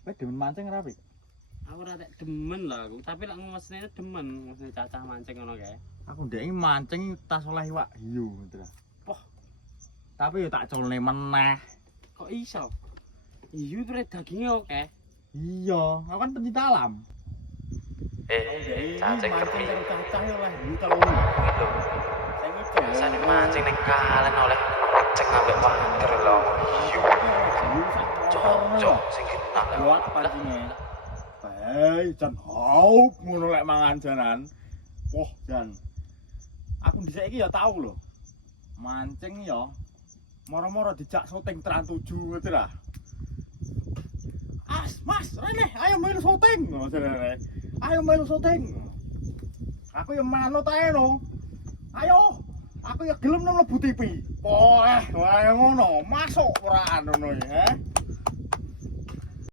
Kowe demen mancing ora, Pik? Aku ora tek demen lah aku, tapi lek mesine demen, mesine cacah mancing ngono kae. Aku ndek iki mancing tas oleh iwak hiu gitu lah. Poh, Tapi yo tak culne meneh. kok iso? Iya bre dagingnya oke. Iya, aku kan pencinta alam. Cacing kermi. karo cacah yo oleh hiu telu. Lho, Sing iki biasane mancing ning kalen oleh ceng ambek pager lho. Cocok sing kita lho. buat pancingnya. Hei, jan haup ngono lek mangan janan. Poh, jan. Aku dhisik iki ya tau lho. Mancing ya. Moro-moro dijak syuting Trans 7 ngono lah. Mas, rene, ayo melu syuting. Ngono rene. Ayo melu syuting. Aku ya manut ae no. Ayo. Aku ya gelem nang mlebu TV. Poh, wae ngono. Masuk ora ngono ya, he.